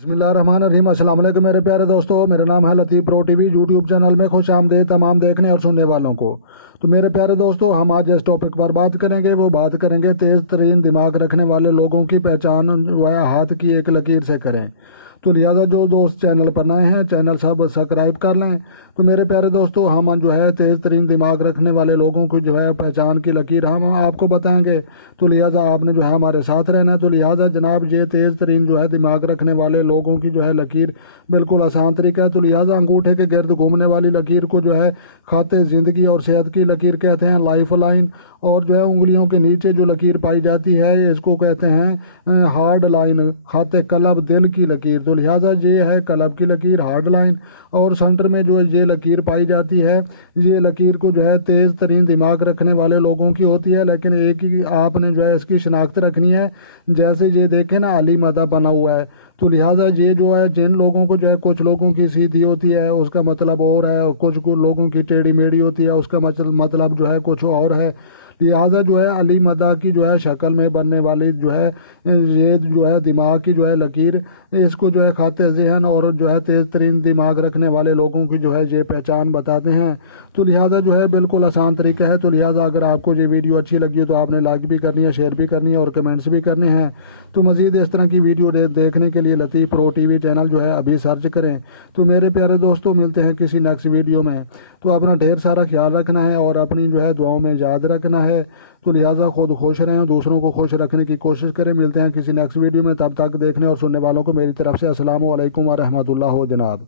बिस्मिल्लाहिर्रहमानिर्रहीम। अस्सलाम वालेकुम मेरे प्यारे दोस्तों, मेरा नाम है लतीफ़ प्रो टीवी। यूट्यूब चैनल में खुश आमदीद तमाम देखने और सुनने वालों को। तो मेरे प्यारे दोस्तों, हम आज जिस टॉपिक पर बात करेंगे वो बात करेंगे तेज़ तरीन दिमाग रखने वाले लोगों की पहचान जो है हाथ की एक लकीर से करें। तो लिहाजा जो दोस्त चैनल पर नए हैं चैनल सब सब्सक्राइब कर लें। तो मेरे प्यारे दोस्तों, हम जो है तेज़ तरीन दिमाग रखने वाले लोगों को जो है पहचान की लकीर हम आपको बताएंगे। तो लिहाजा आपने जो है हमारे साथ रहना है। तो लिहाजा जनाब, ये तेज़ तरीन जो है दिमाग रखने वाले लोगों की जो है लकीर बिल्कुल आसान तरीका है। तो लिहाजा अंगूठे के गिर्द घूमने वाली लकीर को जो है खाते ज़िंदगी और सेहत की लकीर कहते हैं, लाइफ लाइन। और जो है उंगलियों के नीचे जो लकीर पाई जाती है इसको कहते हैं हार्ड लाइन, खाते कलब दिल की लकीर। तो लिहाजा ये है कलब की लकीर, हार्ड लाइन। और सेंटर में जो ये लकीर पाई जाती है, ये लकीर को जो है तेज़ तरीन दिमाग रखने वाले लोगों की होती है। लेकिन एक ही आपने जो है इसकी शनाख्त रखनी है। जैसे ये देखें ना, अली मदा बना हुआ है। तो लिहाजा ये जो है जिन लोगों को जो है, कुछ लोगों की सीधी होती है उसका मतलब और है, और कुछ लोगों की टेढ़ी मेढ़ी होती है उसका मतलब जो है कुछ और है। लिहाजा जो है अली मदा की जो है शक्ल में बनने वाली जो है ये जो है दिमाग की जो है लकीर, इसको जो है खाते ज़हन और जो है तेज़ तरीन दिमाग रखने वाले लोगों की जो है ये पहचान बताते हैं। तो लिहाजा जो है बिल्कुल आसान तरीका है। तो लिहाजा अगर आपको ये वीडियो अच्छी लगी हो तो आपने लाइक भी करनी है, शेयर भी करनी है और कमेंट्स भी करने हैं। तो मज़ीद इस तरह की वीडियो देखने के लिए लतीफ़ प्रो टीवी चैनल जो है अभी सर्च करें। तो मेरे प्यारे दोस्तों, मिलते हैं किसी नेक्स्ट वीडियो में। तो अपना ढेर सारा ख्याल रखना है और अपनी जो है दुआओं में याद रखना है। तो लिहाजा खुद खुश रहें, दूसरों को खुश रखने की कोशिश करें। मिलते हैं किसी नेक्स्ट वीडियो में, तब तक देखने और सुनने वालों को मेरी तरफ से अस्सलामु अलैकुम व रहमतुल्लाह हो जनाब।